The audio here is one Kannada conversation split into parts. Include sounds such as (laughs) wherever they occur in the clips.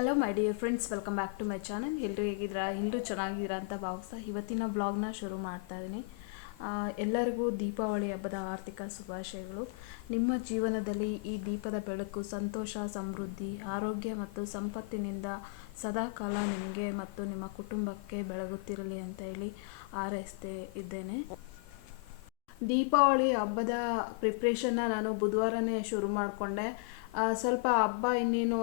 Hello my dear friends welcome back to my channel ಎಲ್ಲರೂ ಹೇಗಿದ್ದೀರಾ? ಎಲ್ಲರೂ ಚೆನ್ನಾಗಿದ್ದೀರಾ ಅಂತ ಭಾವಿಸ್ತಾ ಇವತ್ತಿನ ಬ್ಲಾಗ್ನ ಶುರು ಮಾಡ್ತಾ ಇದ್ದೀನಿ ಎಲ್ಲರಿಗೂ ದೀಪಾವಳಿ ಹಬ್ಬದ ಆರ್ಥಿಕ ಶುಭಾಶಯಗಳು. ನಿಮ್ಮ ಜೀವನದಲ್ಲಿ ಈ ದೀಪದ ಬೆಳಕು ಸಂತೋಷ, ಸಮೃದ್ಧಿ, ಆರೋಗ್ಯ ಮತ್ತು ಸಂಪತ್ತಿನಿಂದ ಸದಾಕಾಲ ನಿಮಗೆ ಮತ್ತು ನಿಮ್ಮ ಕುಟುಂಬಕ್ಕೆ ಬೆಳಗುತ್ತಿರಲಿ ಅಂತ ಹೇಳಿ ಹಾರೈಸ್ತಾ ಇದ್ದೇನೆ. ದೀಪಾವಳಿ ಹಬ್ಬದ ಪ್ರಿಪ್ರೇಷನ್ನ ನಾನು ಬುಧವಾರನೇ ಶುರು ಮಾಡಿಕೊಂಡೆ. ಸ್ವಲ್ಪ ಹಬ್ಬ ಇನ್ನೇನು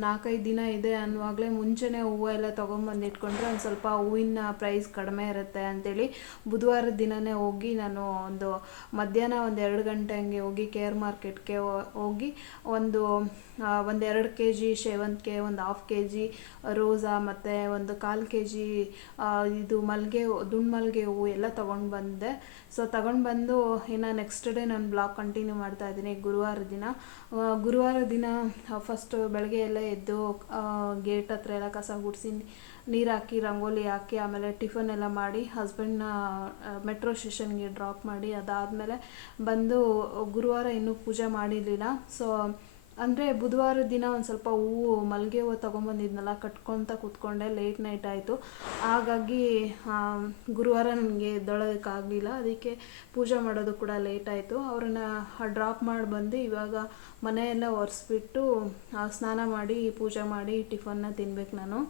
ನಾಲ್ಕೈದು ದಿನ ಇದೆ ಅನ್ನುವಾಗಲೇ ಮುಂಚೆನೇ ಹೂವು ಎಲ್ಲ ತೊಗೊಂಬಂದು ಇಟ್ಕೊಂಡ್ರೆ ಒಂದು ಸ್ವಲ್ಪ ಹೂವಿನ ಪ್ರೈಸ್ ಕಡಿಮೆ ಇರುತ್ತೆ ಅಂಥೇಳಿ ಬುಧವಾರದ ದಿನವೇ ಹೋಗಿ ನಾನು ಒಂದು ಮಧ್ಯಾಹ್ನ ಒಂದು ಎರಡು ಗಂಟೆ ಹಂಗೆ ಹೋಗಿ ಕೆ ಆರ್ ಮಾರ್ಕೆಟ್ಗೆ ಹೋಗಿ ಒಂದು ಒಂದು ಎರಡು ಕೆ ಜಿ ಸೇವಂತಿಗೆ ಒಂದು ಹಾಫ್ ಕೆ ಜಿ ರೋಸಾ, ಮತ್ತು ಒಂದು ಕಾಲು ಕೆ ಜಿ ಇದು ಮಲ್ಲಿಗೆ ದುಂಡು ಮಲ್ಲಿಗೆ ಹೂವು ಎಲ್ಲ ತೊಗೊಂಡು ಬಂದೆ. ಸೊ ತಗೊಂಡು ಬಂದು ಇನ್ನು ನೆಕ್ಸ್ಟ್ ಡೇ ನಾನು ಬ್ಲಾಗ್ ಕಂಟಿನ್ಯೂ ಮಾಡ್ತಾ ಇದ್ದೀನಿ ಗುರುವಾರ ದಿನ. ಗುರುವಾರ ದಿನ ಫಸ್ಟ್ ಬೆಳಗ್ಗೆ ಎಲ್ಲ ಎದ್ದು ಗೇಟ್ ಹತ್ರ ಎಲ್ಲ ಕಸ ಗುಡಿಸಿ, ನೀರು ಹಾಕಿ, ರಂಗೋಲಿ ಹಾಕಿ, ಆಮೇಲೆ ಟಿಫನ್ ಎಲ್ಲ ಮಾಡಿ ಹಸ್ಬೆಂಡ್ನ ಮೆಟ್ರೋ ಸ್ಟೇಷನ್ಗೆ ಡ್ರಾಪ್ ಮಾಡಿ, ಅದಾದಮೇಲೆ ಬಂದು ಗುರುವಾರ ಇನ್ನೂ ಪೂಜೆ ಮಾಡಿರಲಿಲ್ಲ. ಸೊ ಅಂದರೆ ಬುಧವಾರ ದಿನ ಒಂದು ಸ್ವಲ್ಪ ಹೂವು ಮಲ್ಲಿಗೆ ಹೂವು ತೊಗೊಂಬಂದಿದ್ನಲ್ಲ ಕಟ್ಕೊತ ಕೂತ್ಕೊಂಡೆ ಲೇಟ್ ನೈಟ್ ಆಯಿತು. ಹಾಗಾಗಿ ಗುರುವಾರ ನನಗೆ ಎದ್ದೊಳೋದಕ್ಕಾಗಲಿಲ್ಲ ಅದಕ್ಕೆ ಪೂಜೆ ಮಾಡೋದು ಕೂಡ ಲೇಟ್ ಆಯಿತು. ಅವ್ರನ್ನ ಡ್ರಾಪ್ ಮಾಡಿ ಬಂದು ಇವಾಗ ಮನೆಯೆಲ್ಲ ಒರೆಸ್ಬಿಟ್ಟು ಸ್ನಾನ ಮಾಡಿ, ಪೂಜೆ ಮಾಡಿ, ಟಿಫನ್ನ ತಿನ್ಬೇಕು ನಾನು.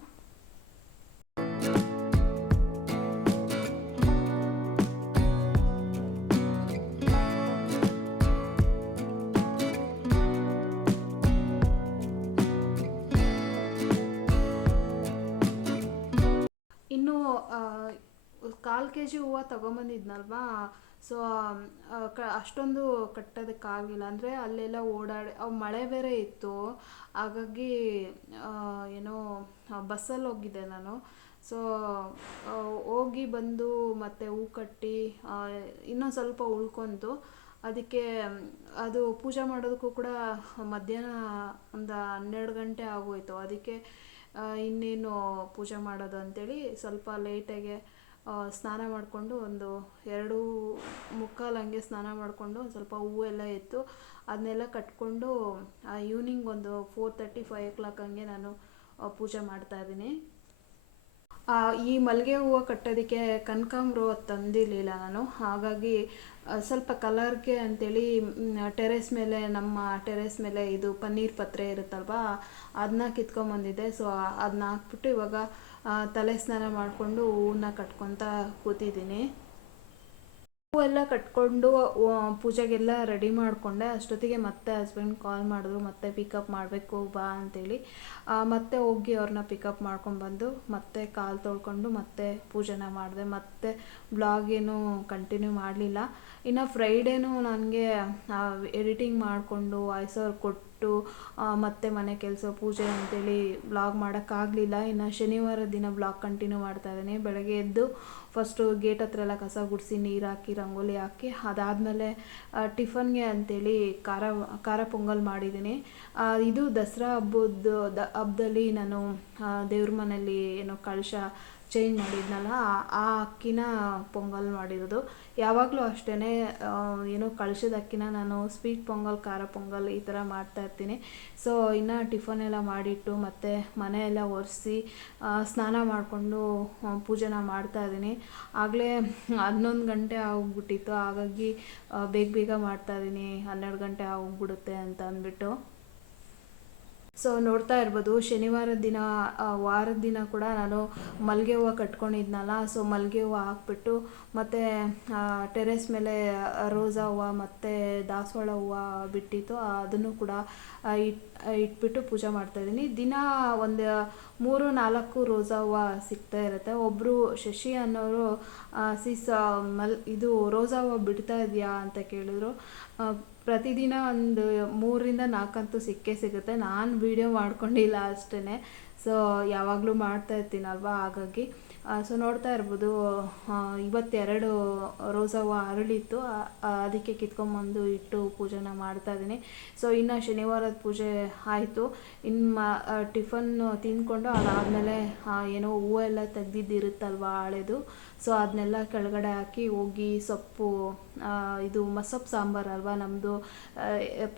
ಕಾಲು ಕೆ ಜಿ ಹೂವು ತೊಗೊಂಬಂದಿದ್ನಲ್ವಾ? ಸೊ ಕ, ಅಷ್ಟೊಂದು ಕಟ್ಟೋದಕ್ಕಾಗಿಲ್ಲ ಅಂದರೆ ಅಲ್ಲೆಲ್ಲ ಓಡಾಡಿ ಮಳೆ ಬೇರೆ ಇತ್ತು. ಹಾಗಾಗಿ ಏನೋ ಬಸ್ಸಲ್ಲಿ ಹೋಗಿದ್ದೆ ನಾನು. ಸೊ ಹೋಗಿ ಬಂದು ಮತ್ತೆ ಹೂ ಕಟ್ಟಿ ಇನ್ನೊಂದು ಸ್ವಲ್ಪ ಉಳ್ಕೊಂತು. ಅದಕ್ಕೆ, ಅದು ಪೂಜೆ ಮಾಡೋದಕ್ಕೂ ಕೂಡ ಮಧ್ಯಾಹ್ನ ಒಂದು ಹನ್ನೆರಡು ಗಂಟೆ ಆಗೋಯಿತು. ಅದಕ್ಕೆ ಇನ್ನೇನು ಪೂಜೆ ಮಾಡೋದು ಅಂಥೇಳಿ ಸ್ವಲ್ಪ ಲೇಟಾಗೆ ಸ್ನಾನ ಮಾಡಿಕೊಂಡು ಒಂದು ಎರಡು ಮುಕ್ಕಾಲು ಹಂಗೆ ಸ್ನಾನ ಮಾಡಿಕೊಂಡು ಒಂದು ಸ್ವಲ್ಪ ಹೂವೆಲ್ಲ ಎತ್ತು ಅದನ್ನೆಲ್ಲ ಕಟ್ಕೊಂಡು ಈವ್ನಿಂಗ್ ಒಂದು four thirty five o'clock ಹಂಗೆ ನಾನು ಪೂಜೆ ಮಾಡ್ತಾಯಿದ್ದೀನಿ ಈ ಮಲ್ಲಿಗೆ ಹೂವು ಕಟ್ಟೋದಕ್ಕೆ ಕನಕಾಂಬ್ರ ತಂದಿರಲಿಲ್ಲ ನಾನು. ಹಾಗಾಗಿ ಸ್ವಲ್ಪ ಕಲರ್ಗೆ ಅಂತೇಳಿ ಟೆರೆಸ್ ಮೇಲೆ, ನಮ್ಮ ಟೆರೆಸ್ ಮೇಲೆ ಇದು ಪನ್ನೀರ್ ಪತ್ರೆ ಇರುತ್ತಲ್ವಾ ಅದನ್ನ ಕಿತ್ಕೊಂಬಂದಿದ್ದೆ. ಸೊ ಅದನ್ನ ಹಾಕ್ಬಿಟ್ಟು ಇವಾಗ ತಲೆ ಸ್ನಾನ ಮಾಡಿಕೊಂಡು ಹೂವನ್ನ ಕಟ್ಕೊತ ಕೂತಿದ್ದೀನಿ. ಹೂವೆಲ್ಲ ಕಟ್ಕೊಂಡು ಪೂಜೆಗೆಲ್ಲ ರೆಡಿ ಮಾಡಿಕೊಂಡೆ. ಅಷ್ಟೊತ್ತಿಗೆ ಮತ್ತೆ ಹಸ್ಬೆಂಡ್ ಕಾಲ್ ಮಾಡಿದ್ರು, ಮತ್ತೆ ಪಿಕಪ್ ಮಾಡಬೇಕು, ಬಾ ಅಂತೇಳಿ. ಮತ್ತೆ ಹೋಗಿ ಅವ್ರನ್ನ ಪಿಕಪ್ ಮಾಡ್ಕೊಂಡ್ಬಂದು ಮತ್ತೆ ಕಾಲು ತೊಳ್ಕೊಂಡು ಮತ್ತೆ ಪೂಜೆನ ಮಾಡಿದೆ. ಮತ್ತೆ ಬ್ಲಾಗ್ ಏನು ಕಂಟಿನ್ಯೂ ಮಾಡಲಿಲ್ಲ. ಇನ್ನು ಫ್ರೈಡೇನೂ ನನಗೆ ಎಡಿಟಿಂಗ್ ಮಾಡಿಕೊಂಡು ವಾಯ್ಸ್ ಓವರ್ ಕೊಟ್ಟು ಮತ್ತೆ ಮನೆ ಕೆಲಸ, ಪೂಜೆ ಅಂತೇಳಿ ಬ್ಲಾಗ್ ಮಾಡೋಕ್ಕಾಗಲಿಲ್ಲ. ಇನ್ನು ಶನಿವಾರ ದಿನ ಬ್ಲಾಗ್ ಕಂಟಿನ್ಯೂ ಮಾಡ್ತಾ ಇದ್ದೀನಿ. ಬೆಳಗ್ಗೆ ಎದ್ದು ಫಸ್ಟು ಗೇಟ್ ಹತ್ರ ಎಲ್ಲ ಕಸ ಗುಡಿಸಿ ನೀರು ಹಾಕಿ, ರಂಗೋಲಿ ಹಾಕಿ, ಅದಾದಮೇಲೆ ಟಿಫನ್ಗೆ ಅಂತೇಳಿ ಖಾರ ಖಾರ ಪೊಂಗಲ್ ಮಾಡಿದ್ದೀನಿ. ಇದು ದಸರಾ ಹಬ್ಬದ, ದ, ಹಬ್ಬದಲ್ಲಿ ನಾನು ದೇವ್ರ ಮನೆಯಲ್ಲಿ ಏನೋ ಕಳಶ ಚೇಂಜ್ ಮಾಡಿದ್ನಲ್ಲ ಆ ಅಕ್ಕಿನ ಪೊಂಗಲ್ ಮಾಡಿರೋದು. ಯಾವಾಗಲೂ ಅಷ್ಟೇ ಏನು ಕಳಶದ ಅಕ್ಕಿನ ನಾನು ಸ್ವೀಟ್ ಪೊಂಗಲ್, ಖಾರ ಪೊಂಗಲ್ ಈ ಥರ ಮಾಡ್ತಾಯಿರ್ತೀನಿ ಸೊ ಇನ್ನು ಟಿಫನ್ ಎಲ್ಲ ಮಾಡಿಟ್ಟು ಮತ್ತು ಮನೆಯೆಲ್ಲ ಒರೆಸಿ ಸ್ನಾನ ಮಾಡಿಕೊಂಡು ಪೂಜೆನ ಮಾಡ್ತಾಯಿದ್ದೀನಿ ಆಗಲೇ ಹನ್ನೊಂದು ಗಂಟೆ ಆಗೋಗ್ಬಿಟ್ಟಿತ್ತು ಹಾಗಾಗಿ ಬೇಗ ಬೇಗ ಮಾಡ್ತಾಯಿದ್ದೀನಿ ಹನ್ನೆರಡು ಗಂಟೆ ಆಗೋಗ್ಬಿಡುತ್ತೆ ಅಂತ ಅಂದ್ಬಿಟ್ಟು. ಸೊ ನೋಡ್ತಾ ಇರ್ಬೋದು ಶನಿವಾರದ ದಿನ ವಾರದ ದಿನ ಕೂಡ ನಾನು ಮಲ್ಲಿಗೆ ಹೂವು ಕಟ್ಕೊಂಡಿದ್ನಲ್ಲ ಸೊ ಮಲ್ಲಿಗೆ ಹೂವು ಹಾಕ್ಬಿಟ್ಟು, ಮತ್ತು ಟೆರೆಸ್ ಮೇಲೆ ರೋಸಾ ಹೂವು ಮತ್ತು ದಾಸವಾಳ ಹೂವು ಬಿಟ್ಟಿತ್ತು, ಅದನ್ನು ಕೂಡ ಇಟ್ ಇಟ್ಬಿಟ್ಟು ಪೂಜೆ ಮಾಡ್ತಾಯಿದ್ದೀನಿ ದಿನ ಒಂದು ಮೂರು ನಾಲ್ಕು ರೋಸಾ ಹೂವು ಸಿಗ್ತಾ ಇರುತ್ತೆ. ಒಬ್ಬರು ಶಶಿ ಅನ್ನೋರು ಸಿಸ್ ಮಲ್, ಇದು ರೋಸಾ ಹೂವು ಬಿಡ್ತಾ ಇದೆಯಾ ಅಂತ ಕೇಳಿದ್ರು. ಪ್ರತಿದಿನ ಒಂದು ಮೂರರಿಂದ ನಾಲ್ಕಂತೂ ಸಿಕ್ಕೇ ಸಿಗುತ್ತೆ. ನಾನು ವೀಡಿಯೋ ಮಾಡ್ಕೊಂಡಿಲ್ಲ ಅಷ್ಟೇ ಸೊ ಯಾವಾಗಲೂ ಮಾಡ್ತಾ ಇರ್ತೀನಲ್ವ? ಹಾಗಾಗಿ ಸೊ ನೋಡ್ತಾ ಇರ್ಬೋದು ಇವತ್ತೆರಡು ರೋಸ್ ಹೂವು ಅರಳಿತ್ತು ಅದಕ್ಕೆ ಕಿತ್ಕೊಂಬಂದು ಇಟ್ಟು ಪೂಜೆನ ಮಾಡ್ತಾ ಇದ್ದೀನಿ. ಸೊ ಇನ್ನು ಶನಿವಾರದ ಪೂಜೆ ಆಯಿತು. ಇನ್ನು ಮ ಟಿಫನ್ ತಿಂದ್ಕೊಂಡು ಅದಾದಮೇಲೆ ಏನೋ ಹೂವು ಎಲ್ಲ ತೆಗ್ದಿದ್ದಿರುತ್ತಲ್ವ ಹಳೆದು. ಸೊ ಅದನ್ನೆಲ್ಲ ಕೆಳಗಡೆ ಹಾಕಿ ಹೋಗಿ ಸೊಪ್ಪು ಇದು ಮಸೊಪ್ಪು ಸಾಂಬಾರು ಅಲ್ವಾ ನಮ್ಮದು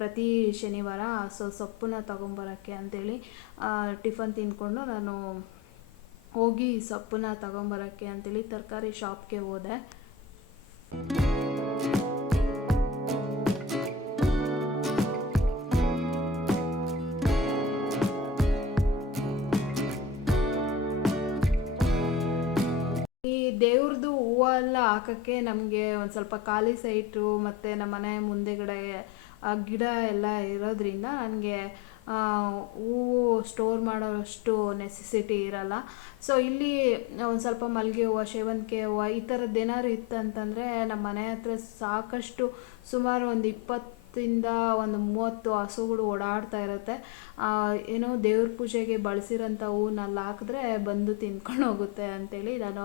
ಪ್ರತಿ ಶನಿವಾರ. ಸೊ ಸೊಪ್ಪನ್ನ ತೊಗೊಂಬರೋಕ್ಕೆ ಅಂಥೇಳಿ ಟಿಫನ್ ತಿಂದ್ಕೊಂಡು ನಾನು ಹೋಗಿ ಸೊಪ್ಪನ್ನ ತಗೊಂಬರೋಕ್ಕೆ ಅಂತೇಳಿ ತರಕಾರಿ ಶಾಪ್ಗೆ ಹೋದೆ. ಈ ದೇವ್ರದ್ದು ಹೂವು ಎಲ್ಲ ಹಾಕೋಕ್ಕೆ ನಮಗೆ ಒಂದು ಸ್ವಲ್ಪ ಖಾಲಿ ಸೈಟು ಮತ್ತು ನಮ್ಮ ಮನೆ ಮುಂದೆಗಡೆ, ಆ ಗಿಡ ಎಲ್ಲ ಇರೋದ್ರಿಂದ ನನಗೆ ಹೂವು ಸ್ಟೋರ್ ಮಾಡೋಷ್ಟು ನೆಸೆಸಿಟಿ ಇರಲ್ಲ. ಸೊ ಇಲ್ಲಿ ಒಂದು ಸ್ವಲ್ಪ ಮಲ್ಲಿಗೆ ಹೂವು ಸೇವಂತಿಗೆ ಹೂವು, ಈ ಥರದ್ದು ಏನಾದ್ರು ಇತ್ತಂತಂದರೆ ನಮ್ಮ ಮನೆ ಹತ್ರ ಸಾಕಷ್ಟು ಸುಮಾರು ಒಂದು ಇಪ್ಪತ್ತಿಂದ ಒಂದು ಮೂವತ್ತು ಹಸುಗಳು ಓಡಾಡ್ತಾ ಇರುತ್ತೆ. ಏನೋ ದೇವ್ರ ಪೂಜೆಗೆ ಬಳಸಿರೋಂಥ ಹೂವನ್ನ ಅಲ್ಲಿ ಹಾಕಿದ್ರೆ ಬಂದು ತಿನ್ಕೊಂಡು ಹೋಗುತ್ತೆ ಅಂತೇಳಿ ನಾನು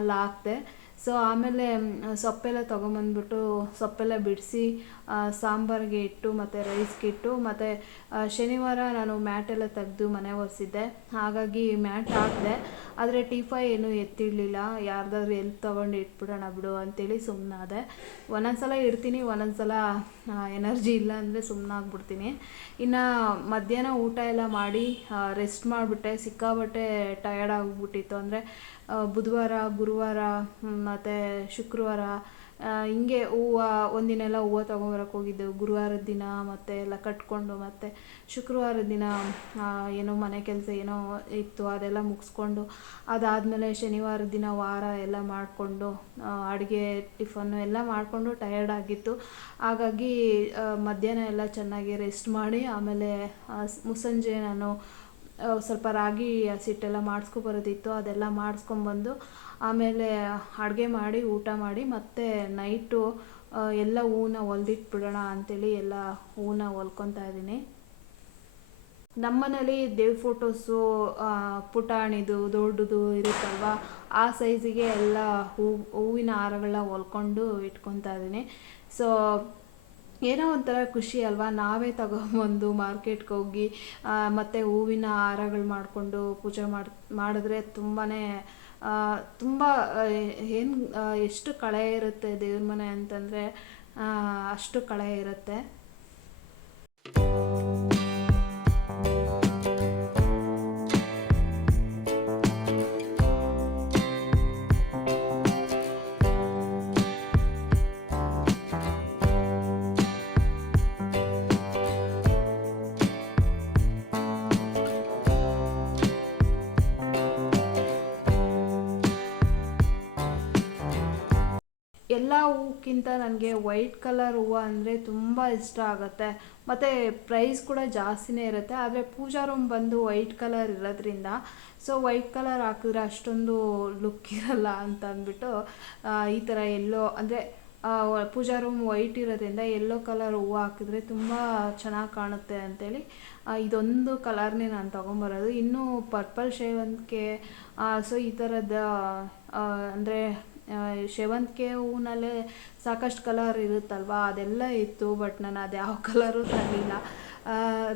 ಅಲ್ಲಿ ಹಾಕ್ದೆ. ಸೊ ಆಮೇಲೆ ಸೊಪ್ಪೆಲ್ಲ ತೊಗೊಂಬಂದ್ಬಿಟ್ಟು ಸೊಪ್ಪೆಲ್ಲ ಬಿಡಿಸಿ ಸಾಂಬಾರಿಗೆ ಇಟ್ಟು, ಮತ್ತು ರೈಸ್ಗೆ ಇಟ್ಟು, ಮತ್ತು ಶನಿವಾರ ನಾನು ಮ್ಯಾಟ್ ಎಲ್ಲ ತೆಗೆದು ಮನೆ ಒರೆಸಿದ್ದೆ. ಹಾಗಾಗಿ ಮ್ಯಾಟ್ ಹಾಕಿದೆ. ಆದರೆ ಟೀಫೈ ಏನೂ ಎತ್ತಿಡಲಿಲ್ಲ ಯಾರ್ದಾದ್ರು ಎಲ್ಲಿ ತೊಗೊಂಡು ಇಟ್ಬಿಡೋಣ ಬಿಡು ಅಂತೇಳಿ ಸುಮ್ಮನಾದೆ ಒಂದೊಂದ್ಸಲ ಇಡ್ತೀನಿ ಒಂದೊಂದ್ಸಲ ಎನರ್ಜಿ ಇಲ್ಲ ಅಂದರೆ ಸುಮ್ಮನಾಗ್ಬಿಡ್ತೀನಿ ಇನ್ನು ಮಧ್ಯಾಹ್ನ ಊಟ ಎಲ್ಲ ಮಾಡಿ ರೆಸ್ಟ್ ಮಾಡಿಬಿಟ್ಟೆ. ಸಿಕ್ಕಾಬಟ್ಟೆ ಟಯರ್ಡ್ ಆಗಿಬಿಟ್ಟಿತ್ತು. ಅಂದರೆ ಬುಧವಾರ, ಗುರುವಾರ ಮತ್ತು ಶುಕ್ರವಾರ ಹಿಂಗೆ ಹೂವು ಒಂದಿನ ಎಲ್ಲ ಹೂವು ತೊಗೊಂಬರಕ್ಕೆ ಹೋಗಿದ್ದೆವು. ಗುರುವಾರದ ದಿನ ಮತ್ತೆ ಎಲ್ಲ ಕಟ್ಕೊಂಡು ಮತ್ತು ಶುಕ್ರವಾರದ ದಿನ ಏನೋ ಮನೆ ಕೆಲಸ ಏನೋ ಇತ್ತು, ಅದೆಲ್ಲ ಮುಗಿಸ್ಕೊಂಡು ಅದಾದಮೇಲೆ ಶನಿವಾರದ ದಿನ ವಾರ ಎಲ್ಲ ಮಾಡಿಕೊಂಡು ಅಡುಗೆ ಟಿಫನ್ನು ಎಲ್ಲ ಮಾಡಿಕೊಂಡು ಟಯರ್ಡ್ ಆಗಿತ್ತು. ಹಾಗಾಗಿ ಮಧ್ಯಾಹ್ನ ಎಲ್ಲ ಚೆನ್ನಾಗಿ ರೆಸ್ಟ್ ಮಾಡಿ ಆಮೇಲೆ ಮುಸ್ಸಂಜೆ ನಾನು ಸ್ವಲ್ಪ ರಾಗಿ ಹಸಿಟ್ಟೆಲ್ಲ ಮಾಡಿಸ್ಕೊಬರೋದಿತ್ತು ಅದೆಲ್ಲ ಮಾಡಿಸ್ಕೊಂಬಂದು ಆಮೇಲೆ ಅಡುಗೆ ಮಾಡಿ, ಊಟ ಮಾಡಿ, ಮತ್ತೆ ನೈಟು ಎಲ್ಲ ಹೂವನ್ನ ಹೊಲ್ದಿಟ್ಬಿಡೋಣ ಅಂತೇಳಿ ಎಲ್ಲ ಹೂವನ್ನ ಹೊಲ್ಕೊತಾ ಇದ್ದೀನಿ. ನಮ್ಮನೇಲಿ ದೇವ್ರ ಫೋಟೋಸು ಪುಟಾಣಿದು, ದೊಡ್ಡದು ಇರುತ್ತಲ್ವ, ಆ ಸೈಜಿಗೆ ಎಲ್ಲ ಹೂ, ಹೂವಿನ ಹಾರಗಳನ್ನ ಹೊಲ್ಕೊಂಡು ಇಟ್ಕೊತಾ ಇದ್ದೀನಿ. ಸೊ ಏನೋ ಒಂಥರ ಖುಷಿ ಅಲ್ವಾ? ನಾವೇ ತಗೊಂಬಂದು ಮಾರ್ಕೆಟ್ಗೆ ಹೋಗಿ ಮತ್ತು ಹೂವಿನ ಹಾರಗಳು ಮಾಡಿಕೊಂಡು ಪೂಜೆ ಮಾಡಿ, ಮಾಡಿದ್ರೆ ತುಂಬಾ ತುಂಬ ಏನು ಎಷ್ಟು ಕಳೆ ಇರುತ್ತೆ ದೇವ್ರ ಮನೆ ಅಂತಂದರೆ ಅಷ್ಟು ಕಳೆ ಇರುತ್ತೆ. ಹೂಕ್ಕಿಂತ ನನಗೆ ವೈಟ್ ಕಲರ್ ಹೂವು ಅಂದರೆ ತುಂಬ ಇಷ್ಟ ಆಗುತ್ತೆ. ಮತ್ತು ಪ್ರೈಸ್ ಕೂಡ ಜಾಸ್ತಿನೇ ಇರುತ್ತೆ. ಆದರೆ ಪೂಜಾ ರೂಮ್ ಬಂದು ವೈಟ್ ಕಲರ್ ಇರೋದ್ರಿಂದ ಸೊ ವೈಟ್ ಕಲರ್ ಹಾಕಿದ್ರೆ ಅಷ್ಟೊಂದು ಲುಕ್ ಇರಲ್ಲ ಅಂತ ಅಂದ್ಬಿಟ್ಟು ಈ ಥರ ಎಲ್ಲೋ ಅಂದರೆ ಪೂಜಾ ರೂಮ್ ವೈಟ್ ಇರೋದ್ರಿಂದ ಎಲ್ಲೋ ಕಲರ್ ಹೂವು ಹಾಕಿದ್ರೆ ತುಂಬ ಚೆನ್ನಾಗಿ ಕಾಣುತ್ತೆ ಅಂತೇಳಿ ಇದೊಂದು ಕಲರ್ನೇ ನಾನು ತೊಗೊಂಬರೋದು. ಇನ್ನೂ ಪರ್ಪಲ್ ಸೇವಂತಿಗೆ ಸೊ ಈ ಥರದ ಅಂದರೆ ಸೇವಂತಿಗೆ ಹೂವಿನಲ್ಲೇ ಸಾಕಷ್ಟು ಕಲರ್ ಇರುತ್ತಲ್ವ? ಅದೆಲ್ಲ ಇತ್ತು ಬಟ್ ನಾನು ಅದು ಯಾವ ಕಲರು ತರಲಿಲ್ಲ.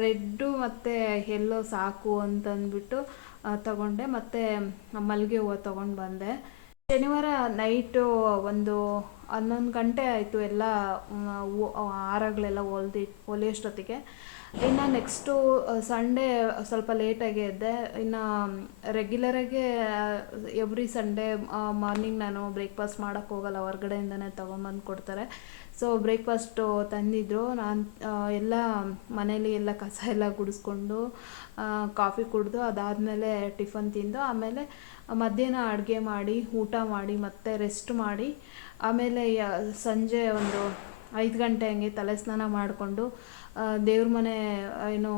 ರೆಡ್ಡು ಮತ್ತು ಎಲ್ಲೋ ಸಾಕು ಅಂತಂದ್ಬಿಟ್ಟು ತಗೊಂಡೆ. ಮತ್ತು ಮಲ್ಲಿಗೆ ಹೂವು ತೊಗೊಂಡು ಬಂದೆ. ಶನಿವಾರ ನೈಟು ಒಂದು ಹನ್ನೊಂದು ಗಂಟೆ ಆಯಿತು ಎಲ್ಲ ಹಾರಗಳೆಲ್ಲ ಹೊಲ್ದು, ಹೊಲಿಯೋಷ್ಟೊತ್ತಿಗೆ. ಇನ್ನು ನೆಕ್ಸ್ಟು ಸಂಡೇ ಸ್ವಲ್ಪ ಲೇಟಾಗಿ ಎದ್ದೆ. ಇನ್ನು ರೆಗ್ಯುಲರಾಗೆ ಎವ್ರಿ ಸಂಡೇ ಮಾರ್ನಿಂಗ್ ನಾನು ಬ್ರೇಕ್ಫಾಸ್ಟ್ ಮಾಡೋಕ್ಕೆ ಹೋಗಲ್ಲ. ಹೊರ್ಗಡೆಯಿಂದನೇ ತೊಗೊಂಬಂದು ಕೊಡ್ತಾರೆ. ಸೊ ಬ್ರೇಕ್ಫಾಸ್ಟು ತಂದಿದ್ದರು ನಾನು ಎಲ್ಲ, ಮನೇಲಿ ಎಲ್ಲ ಕಸ ಎಲ್ಲ ಗುಡಿಸ್ಕೊಂಡು ಕಾಫಿ ಕುಡಿದು ಅದಾದಮೇಲೆ ಟಿಫನ್ ತಿಂದು, ಆಮೇಲೆ ಮಧ್ಯಾಹ್ನ ಅಡುಗೆ ಮಾಡಿ, ಊಟ ಮಾಡಿ, ಮತ್ತೆ ರೆಸ್ಟ್ ಮಾಡಿ, ಆಮೇಲೆ ಸಂಜೆ ಒಂದು ಐದು ಗಂಟೆ ಹಂಗೆ ತಲೆ ಸ್ನಾನ ಮಾಡಿಕೊಂಡು ದೇವ್ರ ಮನೆ, ಏನು,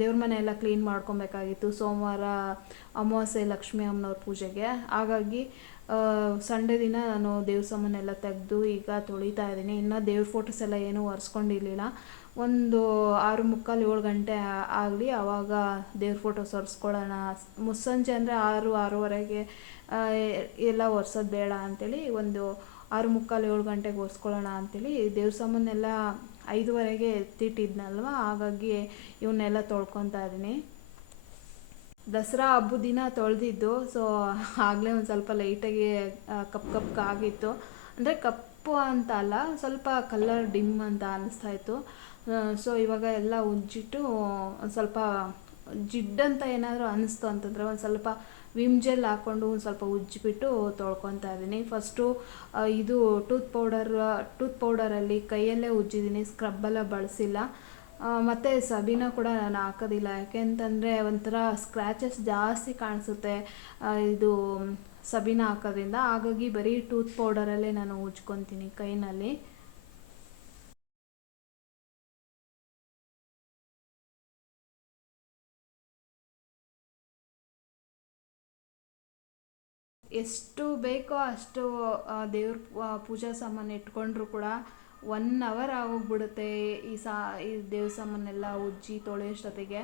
ದೇವ್ರ ಮನೆ ಎಲ್ಲ ಕ್ಲೀನ್ ಮಾಡ್ಕೊಬೇಕಾಗಿತ್ತು. ಸೋಮವಾರ ಅಮಾವಾಸ್ಯೆ ಲಕ್ಷ್ಮೀ ಅಮ್ಮನವ್ರ ಪೂಜೆಗೆ. ಹಾಗಾಗಿ ಸಂಡೇ ದಿನ ನಾನು ದೇವ್ರ ಸಾಮಾನೆಲ್ಲ ತೆಗೆದು ಈಗ ತೊಳಿತಾ ಇದ್ದೀನಿ. ಇನ್ನು ದೇವ್ರ ಫೋಟೋಸ್ ಎಲ್ಲ ಏನೂ ಒರೆಸ್ಕೊಂಡಿರಲಿಲ್ಲ. ಒಂದು ಆರು ಮುಕ್ಕಾಲು ಏಳು ಗಂಟೆ ಆಗಲಿ ಆವಾಗ ದೇವ್ರ ಫೋಟೋಸ್ ಒರೆಸ್ಕೊಳ್ಳೋಣ. ಮುಸ್ಸಂಜೆ ಅಂದರೆ ಆರು, ಆರೂವರೆಗೆ ಎಲ್ಲ ಒರೆಸೋದು ಬೇಡ ಅಂಥೇಳಿ ಒಂದು ಆರು ಮುಕ್ಕಾಲು ಏಳು ಗಂಟೆಗೆ ಒರೆಸ್ಕೊಳ್ಳೋಣ ಅಂತೇಳಿ ದೇವ್ರ ಸಾಮಾನೆಲ್ಲ ಐದುವರೆಗೆ ಎತ್ತಿಟ್ಟಿದ್ನಲ್ವ? ಹಾಗಾಗಿ ಇವನ್ನೆಲ್ಲ ತೊಳ್ಕೊತಾ ಇದ್ದೀನಿ. ದಸರಾ ಹಬ್ಬದ ದಿನ ತೊಳೆದಿದ್ದು ಸೊ ಆಗಲೇ ಒಂದು ಸ್ವಲ್ಪ ಲೈಟಾಗಿ ಕಪ್ ಕಪ್ ಆಗಿತ್ತು. ಅಂದರೆ ಕಪ್ಪು ಅಂತ ಅಲ್ಲ, ಸ್ವಲ್ಪ ಕಲರ್ ಡಿಮ್ ಅಂತ ಅನ್ನಿಸ್ತಾ ಇತ್ತು. ಸೊ ಇವಾಗ ಎಲ್ಲ ಉಜ್ಜಿಟ್ಟು ಒಂದು ಸ್ವಲ್ಪ ಜಿಡ್ಡಂತ ಏನಾದರೂ ಅನ್ನಿಸ್ತು ಅಂತಂದರೆ ಒಂದು ಸ್ವಲ್ಪ ವಿಮ್ ಜೆಲ್ ಹಾಕ್ಕೊಂಡು ಸ್ವಲ್ಪ ಉಜ್ಜಿಬಿಟ್ಟು ತೊಳ್ಕೊತಾ ಇದ್ದೀನಿ. ಫಸ್ಟು ಇದು ಟೂತ್ ಪೌಡರ್, ಟೂತ್ ಪೌಡರಲ್ಲಿ ಕೈಯಲ್ಲೇ ಉಜ್ಜಿದ್ದೀನಿ ಸ್ಕ್ರಬ್ಬೆಲ್ಲ ಬಳಸಿಲ್ಲ. ಮತ್ತು ಮತ್ತೆ ಸಬೀನ ಕೂಡ ನಾನು ಹಾಕೋದಿಲ್ಲ. ಯಾಕೆಂತಂದರೆ ಒಂಥರ ಸ್ಕ್ರ್ಯಾಚಸ್ ಜಾಸ್ತಿ ಕಾಣಿಸುತ್ತೆ ಇದು ಸಬೀನ ಹಾಕೋದ್ರಿಂದ. ಹಾಗಾಗಿ ಬರೀ ಟೂತ್ ಪೌಡರಲ್ಲೇ ನಾನು ಉಜ್ಕೊತೀನಿ ಕೈನಲ್ಲಿ. ಎಷ್ಟು ಬೇಕೋ ಅಷ್ಟು ದೇವ್ರ ಪೂಜಾ ಸಾಮಾನು ಇಟ್ಕೊಂಡ್ರು ಕೂಡ ಒನ್ ಅವರ್ ಆಗೋಗ್ಬಿಡುತ್ತೆ ಈ ಸಾ, ಈ ದೇವ್ರ ಸಾಮಾನೆಲ್ಲ ಉಜ್ಜಿ ತೊಳೆಯೋಷ್ಟೊತ್ತಿಗೆ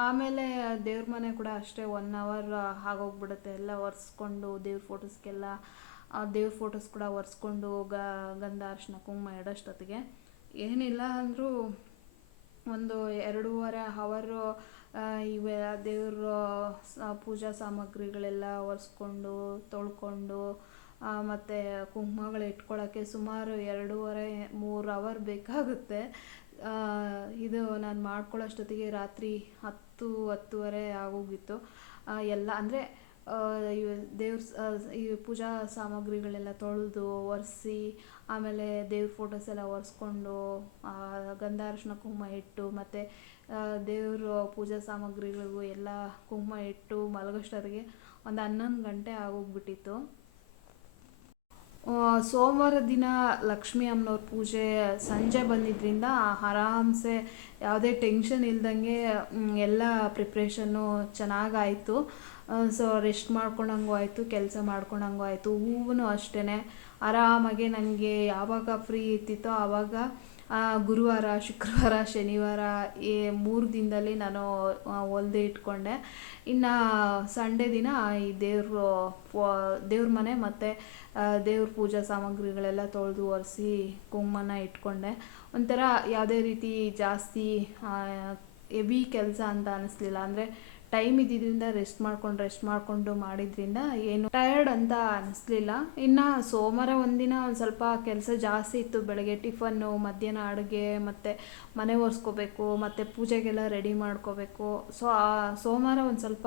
ಆಮೇಲೆ ದೇವ್ರ ಮನೆ ಕೂಡ ಅಷ್ಟೇ ಒನ್ ಅವರ್ ಆಗೋಗ್ಬಿಡುತ್ತೆ, ಎಲ್ಲ ಒರೆಸ್ಕೊಂಡು ದೇವ್ರ ಫೋಟೋಸ್ಗೆಲ್ಲ ದೇವ್ರ ಫೋಟೋಸ್ ಕೂಡ ಒರೆಸ್ಕೊಂಡು ಗ ಗಂಧ ಅರ್ಶಿನ ಕುಂಕುಮ ಇಡೋಷ್ಟೊತ್ತಿಗೆ ಏನಿಲ್ಲ ಅಂದರೂ ಒಂದು ಎರಡೂವರೆ ಹವರು ಇವೆ ದೇವ್ರ ಪೂಜಾ ಸಾಮಗ್ರಿಗಳೆಲ್ಲ ಒರೆಸ್ಕೊಂಡು, ತೊಳ್ಕೊಂಡು ಮತ್ತು ಕುಂಕುಮಗಳು ಇಟ್ಕೊಳ್ಳೋಕ್ಕೆ ಸುಮಾರು ಎರಡೂವರೆ, ಮೂರು ಅವರ್ ಬೇಕಾಗುತ್ತೆ. ಇದು ನಾನು ಮಾಡ್ಕೊಳ್ಳೋಷ್ಟೊತ್ತಿಗೆ ರಾತ್ರಿ ಹತ್ತು, ಹತ್ತುವರೆ ಆಗೋಗಿತ್ತು. ಎಲ್ಲ ಅಂದರೆ ದೇವ್ರ ಈ ಪೂಜಾ ಸಾಮಗ್ರಿಗಳೆಲ್ಲ ತೊಳೆದು ಒರೆಸಿ, ಆಮೇಲೆ ದೇವ್ರ ಫೋಟೋಸ್ ಎಲ್ಲ ಒರೆಸ್ಕೊಂಡು ಗಂಧ ಅರ್ಶಿನ ಕುಂಕುಮ ಇಟ್ಟು, ಮತ್ತು ದೇವ್ರ ಪೂಜಾ ಸಾಮಗ್ರಿಗಳಿಗೂ ಎಲ್ಲ ಕುಂಕುಮ ಇಟ್ಟು ಮಲಗೋಷ್ಟೊತ್ತಿಗೆ ಒಂದು ಹನ್ನೊಂದು ಗಂಟೆ ಆಗೋಗ್ಬಿಟ್ಟಿತ್ತು. ಸೋಮವಾರ ದಿನ ಲಕ್ಷ್ಮೀ ಅಮ್ಮನವ್ರ ಪೂಜೆ ಸಂಜೆ ಬಂದಿದ್ದರಿಂದ ಆರಾಮ್ಸೆ ಯಾವುದೇ ಟೆನ್ಷನ್ ಇಲ್ದಂಗೆ ಎಲ್ಲ ಪ್ರಿಪ್ರೇಷನ್ನು ಚೆನ್ನಾಗಾಯಿತು. ಸೊ ರೆಸ್ಟ್ ಮಾಡ್ಕೊಂಡಂಗೂ ಆಯಿತು, ಕೆಲಸ ಮಾಡ್ಕೊಂಡಂಗೂ ಆಯಿತು, ಹೂವು ಅಷ್ಟೇ ಆರಾಮಾಗಿ ನನಗೆ ಯಾವಾಗ ಫ್ರೀ ಇರ್ತಿತ್ತೋ ಆವಾಗ ಗುರುವಾರ, ಶುಕ್ರವಾರ, ಶನಿವಾರ, ಈ ಮೂರು ದಿನದಲ್ಲಿ ನಾನು ಒಲ್ದೆ ಇಟ್ಕೊಂಡೆ. ಇನ್ನು ಸಂಡೇ ದಿನ ಈ ದೇವ್ರ ದೇವ್ರ ಮನೆ ಮತ್ತು ದೇವ್ರ ಪೂಜಾ ಸಾಮಗ್ರಿಗಳೆಲ್ಲ ತೊಳೆದು ಒರೆಸಿ ಕುಂಕುಮನ ಇಟ್ಕೊಂಡೆ. ಒಂಥರ ಯಾವುದೇ ರೀತಿ ಜಾಸ್ತಿ ಹೆವಿ ಕೆಲಸ ಅಂತ ಅನ್ನಿಸ್ಲಿಲ್ಲ ಅಂದರೆ ಟೈಮ್ ಇದ್ದಿದ್ದರಿಂದ ರೆಸ್ಟ್ ಮಾಡ್ಕೊಂಡು, ರೆಸ್ಟ್ ಮಾಡಿಕೊಂಡು ಮಾಡಿದ್ರಿಂದ ಏನು ಟಯರ್ಡ್ ಅಂತ ಅನ್ನಿಸ್ಲಿಲ್ಲ ಇನ್ನು ಸೋಮವಾರ ಒಂದಿನ ಒಂದು ಸ್ವಲ್ಪ ಕೆಲಸ ಜಾಸ್ತಿ ಇತ್ತು. ಬೆಳಗ್ಗೆ ಟಿಫನ್ನು ಮಧ್ಯಾಹ್ನ ಅಡುಗೆ, ಮತ್ತು ಮನೆ ಒರೆಸ್ಕೋಬೇಕು, ಮತ್ತು ಪೂಜೆಗೆಲ್ಲ ರೆಡಿ ಮಾಡ್ಕೋಬೇಕು. ಸೊ ಆ ಸೋಮವಾರ ಒಂದು ಸ್ವಲ್ಪ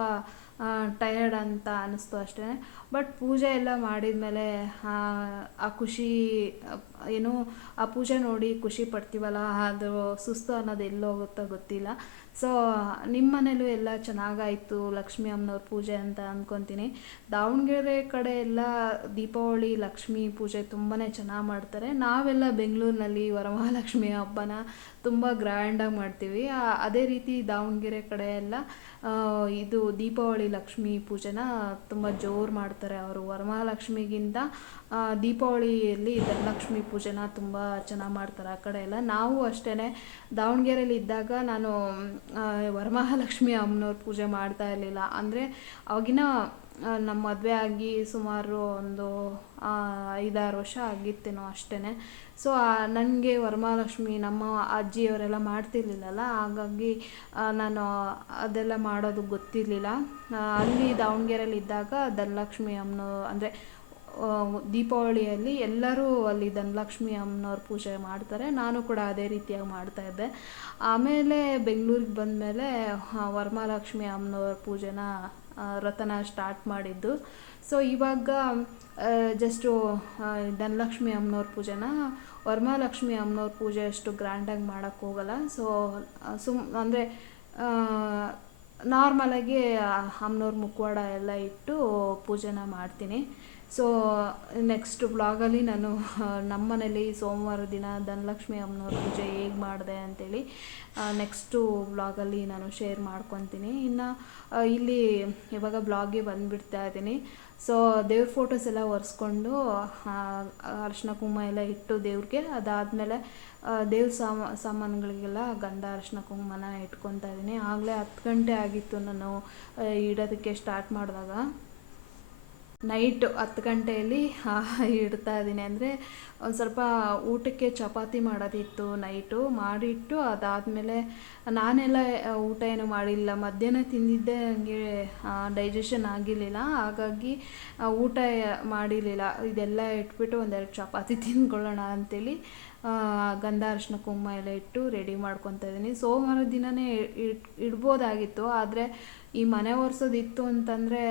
ಟಯರ್ಡ್ ಅಂತ ಅನ್ನಿಸ್ತು ಅಷ್ಟೇ. ಬಟ್ ಪೂಜೆ ಎಲ್ಲ ಮಾಡಿದ್ಮೇಲೆ, ಆ ಖುಷಿ, ಏನು, ಆ ಪೂಜೆ ನೋಡಿ ಖುಷಿ ಪಡ್ತೀವಲ್ಲ, ಅದು ಸುಸ್ತು ಅನ್ನೋದು ಎಲ್ಲೋಗುತ್ತೋ ಗೊತ್ತಿಲ್ಲ. ಸೊ ನಿಮ್ಮ ಮನೇಲೂ ಎಲ್ಲ ಚೆನ್ನಾಗಾಯಿತು, ಲಕ್ಷ್ಮೀ ಅಮ್ಮನವ್ರ ಪೂಜೆ ಅಂತ ಅಂದ್ಕೊತೀನಿ ದಾವಣಗೆರೆ ಕಡೆ ಎಲ್ಲ ದೀಪಾವಳಿ, ಲಕ್ಷ್ಮೀ ಪೂಜೆ ತುಂಬಾ ಚೆನ್ನಾಗಿ ಮಾಡ್ತಾರೆ. ನಾವೆಲ್ಲ ಬೆಂಗಳೂರಿನಲ್ಲಿ ವರಮಹಾಲಕ್ಷ್ಮಿ ಹಬ್ಬನ ತುಂಬ ಗ್ರ್ಯಾಂಡಾಗಿ ಮಾಡ್ತೀವಿ. ಅದೇ ರೀತಿ ದಾವಣಗೆರೆ ಕಡೆ ಎಲ್ಲ ಇದು ದೀಪಾವಳಿ, ಲಕ್ಷ್ಮೀ ಪೂಜೆನ ತುಂಬ ಜೋರು ಮಾಡ್ತಾರೆ ಅವರು. ವರಮಹಾಲಕ್ಷ್ಮಿಗಿಂತ ದೀಪಾವಳಿಯಲ್ಲಿ ಧನಲಕ್ಷ್ಮಿ ಪೂಜೆನ ತುಂಬ ಚೆನ್ನಾಗಿ ಮಾಡ್ತಾರೆ ಆ ಕಡೆ ಎಲ್ಲ. ನಾವು ಅಷ್ಟೇ ದಾವಣಗೆರೆಯಲ್ಲಿ ಇದ್ದಾಗ ನಾನು ವರಮಹಾಲಕ್ಷ್ಮಿ ಅಮ್ಮನವ್ರ ಪೂಜೆ ಮಾಡ್ತಾ ಇರಲಿಲ್ಲ. ಅಂದರೆ ಅವಾಗಿನ ನಮ್ಮ ಮದುವೆ ಆಗಿ ಸುಮಾರು ಒಂದು ಐದಾರು ವರ್ಷ ಆಗಿತ್ತೇನೋ ಅಷ್ಟೇ ಸೊ ನನಗೆ ವರಮಹಾಲಕ್ಷ್ಮಿ, ನಮ್ಮ ಅಜ್ಜಿಯವರೆಲ್ಲ ಮಾಡ್ತಿರ್ಲಿಲ್ಲಲ್ಲ? ಹಾಗಾಗಿ ನಾನು ಅದೆಲ್ಲ ಮಾಡೋದು ಗೊತ್ತಿರಲಿಲ್ಲ. ಅಲ್ಲಿ ದಾವಣಗೆರೆಯಲ್ಲಿ ಇದ್ದಾಗ ಧನಲಕ್ಷ್ಮಿ ಅಮ್ಮನೋ ಅಂದರೆ ದೀಪಾವಳಿಯಲ್ಲಿ ಎಲ್ಲರೂ ಅಲ್ಲಿ ಧನಲಕ್ಷ್ಮಿ ಅಮ್ಮನವ್ರ ಪೂಜೆ ಮಾಡ್ತಾರೆ. ನಾನು ಕೂಡ ಅದೇ ರೀತಿಯಾಗಿ ಮಾಡ್ತಾ ಇದ್ದೆ. ಆಮೇಲೆ ಬೆಂಗಳೂರಿಗೆ ಬಂದಮೇಲೆ ವರಮಹಾಲಕ್ಷ್ಮಿ ಅಮ್ಮನವ್ರ ಪೂಜೆನ ರಥನ ಸ್ಟಾರ್ಟ್ ಮಾಡಿದ್ದು. ಸೊ ಇವಾಗ ಜಸ್ಟು ಧನಲಕ್ಷ್ಮಿ ಅಮ್ಮನವ್ರ ಪೂಜೆನ, ವರಮಹಾಲಕ್ಷ್ಮಿ ಅಮ್ಮನವ್ರ ಪೂಜೆ ಅಷ್ಟು ಗ್ರ್ಯಾಂಡಾಗಿ ಮಾಡೋಕ್ಕೆ ಹೋಗಲ್ಲ. ಸೊ ಸುಮ್, ಅಂದರೆ ನಾರ್ಮಲಾಗಿ ಅಮ್ಮನವ್ರ ಮುಖವಾಡ ಎಲ್ಲ ಇಟ್ಟು ಪೂಜೆನ ಮಾಡ್ತೀನಿ. ಸೊ ನೆಕ್ಸ್ಟ್ ಬ್ಲಾಗಲ್ಲಿ ನಾನು ನಮ್ಮ ಮನೇಲಿ ಸೋಮವಾರ ದಿನ ಧನಲಕ್ಷ್ಮಿ ಅಮ್ಮನವ್ರ ಪೂಜೆ ಹೇಗೆ ಮಾಡಿದೆ ಅಂತೇಳಿ ನೆಕ್ಸ್ಟು ಬ್ಲಾಗಲ್ಲಿ ನಾನು ಶೇರ್ ಮಾಡ್ಕೊತೀನಿ. ಇನ್ನು ಇಲ್ಲಿ ಇವಾಗ ಬ್ಲಾಗ್ಗೆ ಬಂದುಬಿಡ್ತಾ ಇದ್ದೀನಿ. ಸೊ ದೇವ್ರ ಫೋಟೋಸ್ ಎಲ್ಲ ಒರೆಸ್ಕೊಂಡು ಅರಿಶಿನ ಕುಂಕುಮ ಎಲ್ಲ ಇಟ್ಟು ದೇವ್ರಿಗೆ, ಅದಾದಮೇಲೆ ದೇವ್ರ ಸಾಮ, ಸಾಮಾನುಗಳಿಗೆಲ್ಲ ಗಂಧ ಅರಿಶಿನ ಕುಂಕುಮನ ಇಟ್ಕೊತಾ ಇದ್ದೀನಿ. ಆಗಲೇ ಹತ್ತು ಗಂಟೆ ಆಗಿತ್ತು ನಾನು ಇಡೋದಕ್ಕೆ ಸ್ಟಾರ್ಟ್ ಮಾಡಿದಾಗ. ನೈಟು ಹತ್ತು ಗಂಟೆಯಲ್ಲಿ ಇಡ್ತಾ ಇದ್ದೀನಿ. ಅಂದರೆ ಒಂದು ಸ್ವಲ್ಪ ಊಟಕ್ಕೆ ಚಪಾತಿ ಮಾಡೋದಿತ್ತು ನೈಟು. ಮಾಡಿಟ್ಟು ಅದಾದಮೇಲೆ ನಾನೆಲ್ಲ ಊಟ ಏನು ಮಾಡಿಲ್ಲ. ಮಧ್ಯಾಹ್ನ ತಿಂದಿದ್ದೆ ಹಂಗೆ ಡೈಜೆಷನ್ ಆಗಿರಲಿಲ್ಲ. ಹಾಗಾಗಿ ಊಟ ಮಾಡಿರಲಿಲ್ಲ. ಇದೆಲ್ಲ ಇಟ್ಬಿಟ್ಟು ಒಂದೆರಡು ಚಪಾತಿ (laughs) ತಿಂದ್ಕೊಳ್ಳೋಣ ಅಂತೇಳಿ ಗಂಧ ಅರಿಶಿನ ಕುಂಬ ಎಲ್ಲ ಇಟ್ಟು ರೆಡಿ ಮಾಡ್ಕೊತಾ ಇದ್ದೀನಿ. ಸೋಮವಾರ ದಿನವೇ ಇಡ್ಬೋದಾಗಿತ್ತು. ಆದರೆ ಈ ಮನೆ ಒರೆಸೋದಿತ್ತು ಅಂತಂದರೆ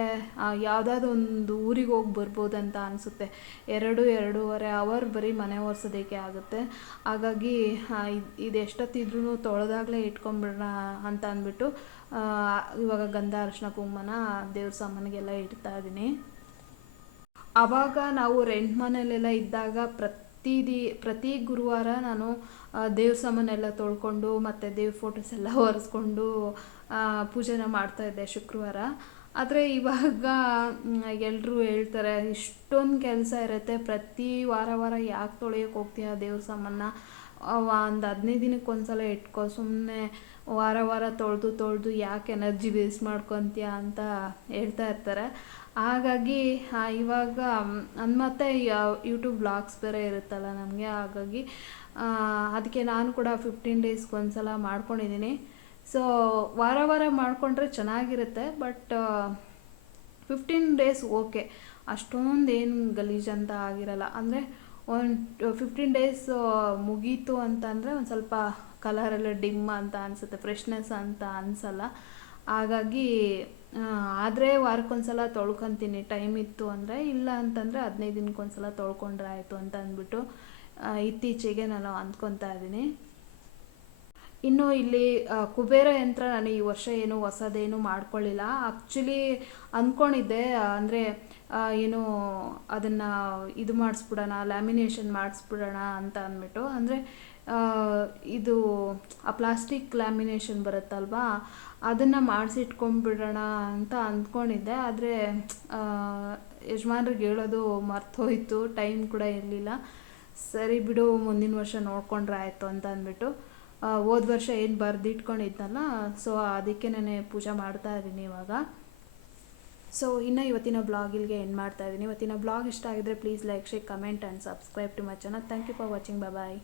ಯಾವುದಾದ್ರು ಒಂದು ಊರಿಗೆ ಹೋಗಿ ಬರ್ಬೋದಂತ ಅನಿಸುತ್ತೆ. ಎರಡು, ಎರಡೂವರೆ ಅವರ್ ಬರೀ ಮನೆ ಒರೆಸೋದಕ್ಕೆ ಆಗುತ್ತೆ. ಹಾಗಾಗಿ ಇದು ಎಷ್ಟೊತ್ತಿದ್ರೂ ತೊಳೆದಾಗಲೇ ಇಟ್ಕೊಂಬಿಡೋಣ ಅಂತ ಅಂದ್ಬಿಟ್ಟು ಇವಾಗ ಗಂಧ ಅರಿಶಿನ ಕುಂಕುಮನ ದೇವ್ರ ಸಾಮಾನಿಗೆಲ್ಲ ಇಡ್ತಾ ಇದ್ದೀನಿ ಆವಾಗ ನಾವು ರೆಂಟ್ ಮನೇಲೆಲ್ಲ ಇದ್ದಾಗ ಪ್ರತಿ ಪ್ರತಿ ಗುರುವಾರ ನಾನು ದೇವ್ರ ಸಾಮಾನೆಲ್ಲ ತೊಳ್ಕೊಂಡು ಮತ್ತು ದೇವ್ರ ಫೋಟೋಸ್ ಎಲ್ಲ (laughs) ಒರೆಸ್ಕೊಂಡು ಪೂಜೆನ ಮಾಡ್ತಾಯಿದ್ದೆ ಶುಕ್ರವಾರ. ಆದರೆ ಇವಾಗ ಎಲ್ಲರೂ ಹೇಳ್ತಾರೆ, ಇಷ್ಟೊಂದು ಕೆಲಸ ಇರುತ್ತೆ, ಪ್ರತಿ ವಾರ ವಾರ ಯಾಕೆ ತೊಳೆಯೋಕೆ ಹೋಗ್ತೀಯ ದೇವ್ರ ಸಾಮಾನ ಒಂದು ಹದಿನೈದು ದಿನಕ್ಕೆ ಒಂದ್ಸಲ ಇಟ್ಕೊ ಸುಮ್ಮನೆ ವಾರ ವಾರ ತೊಳೆದು ತೊಳೆದು ಯಾಕೆ ಎನರ್ಜಿ ವೇಸ್ಟ್ ಮಾಡ್ಕೊತೀಯ ಅಂತ ಹೇಳ್ತಾ ಇರ್ತಾರೆ. ಹಾಗಾಗಿ ಇವಾಗ ಮತ್ತೆ ಯೂಟ್ಯೂಬ್ ಬ್ಲಾಗ್ಸ್ ಬೇರೆ ಇರುತ್ತಲ್ಲ ನಮಗೆ, ಹಾಗಾಗಿ ಅದಕ್ಕೆ ನಾನು ಕೂಡ ಫಿಫ್ಟೀನ್ ಡೇಸ್ಗೆ ಒಂದ್ಸಲ ಮಾಡ್ಕೊಂಡಿದ್ದೀನಿ. ಸೊ ವಾರ ವಾರ ಮಾಡಿಕೊಂಡ್ರೆ ಚೆನ್ನಾಗಿರುತ್ತೆ ಬಟ್ ಫಿಫ್ಟೀನ್ ಡೇಸ್ ಓಕೆ ಅಷ್ಟೊಂದು ಏನು ಗಲೀಜು ಅಂತ ಆಗಿರಲ್ಲ. ಅಂದರೆ ಒಂದು ಫಿಫ್ಟೀನ್ ಡೇಸ್ ಮುಗೀತು ಅಂತಂದರೆ ಒಂದು ಸ್ವಲ್ಪ ಕಲರೆಲ್ಲ ಡಿಮ್ ಅಂತ ಅನಿಸುತ್ತೆ ಫ್ರೆಶ್ನೆಸ್ ಅಂತ ಅನಿಸಲ್ಲ. ಹಾಗಾಗಿ ಆದರೆ ವಾರಕ್ಕೊಂದ್ಸಲ ತೊಳ್ಕೊತೀನಿ. ಟೈಮ್ ಇತ್ತು ಅಂದರೆ ಇಲ್ಲ ಅಂತಂದರೆ ಹದಿನೈದು ದಿನಕ್ಕೊಂದ್ಸಲ ತೊಳ್ಕೊಂಡ್ರೆ ಆಯಿತು ಅಂತ ಅಂದ್ಬಿಟ್ಟು. ಇತ್ತೀಚೆಗೆ ನಾನು ಅಂದ್ಕೊತಾ ಇದ್ದೀನಿ. ಇನ್ನು ಇಲ್ಲಿ ಕುಬೇರ ಯಂತ್ರ ನಾನು ಈ ವರ್ಷ ಏನು ಹೊಸದೇನು ಮಾಡ್ಕೊಳ್ಳಿಲ್ಲ. ಆ್ಯಕ್ಚುಲಿ ಅಂದ್ಕೊಂಡಿದ್ದೆ ಅಂದರೆ ಏನು ಅದನ್ನು ಇದು ಮಾಡಿಸ್ಬಿಡೋಣ ಲ್ಯಾಮಿನೇಷನ್ ಮಾಡಿಸ್ಬಿಡೋಣ ಅಂತ ಅಂದ್ಬಿಟ್ಟು. ಅಂದರೆ ಇದು ಆ ಪ್ಲಾಸ್ಟಿಕ್ ಲ್ಯಾಮಿನೇಷನ್ ಬರುತ್ತಲ್ವಾ, ಅದನ್ನು ಮಾಡಿಸಿಟ್ಕೊಂಡ್ಬಿಡೋಣ ಅಂತ ಅಂದ್ಕೊಂಡಿದ್ದೆ. ಆದರೆ ಯಜಮಾನ್ರಿಗೆ ಹೇಳೋದು ಮರ್ತೋಯ್ತು ಟೈಮ್ ಕೂಡ ಇರಲಿಲ್ಲ. ಸರಿ ಬಿಡು, ಮುಂದಿನ ವರ್ಷ ನೋಡ್ಕೊಂಡ್ರೆ ಆಯಿತು ಅಂತ ಅಂದ್ಬಿಟ್ಟು ಹೋದ ವರ್ಷ ಏನು ಬರೆದಿಟ್ಕೊಂಡಿದ್ನಲ್ಲ ಸೊ ಅದಕ್ಕೆ ನಾನೇ ಪೂಜೆ ಮಾಡ್ತಾ ಇದ್ದೀನಿ ಇವಾಗ. ಸೊ ಇನ್ನು ಇವತ್ತಿನ ಬ್ಲಾಗ್ ಇಲ್ಲಿಗೆ ಎಂಡ್ ಮಾಡ್ತಾ ಇದ್ದೀನಿ. ಇವತ್ತಿನ ಬ್ಲಾಗ್ ಇಷ್ಟ ಆಗಿದ್ರೆ please like share comment and subscribe to my channel thank you for watching bye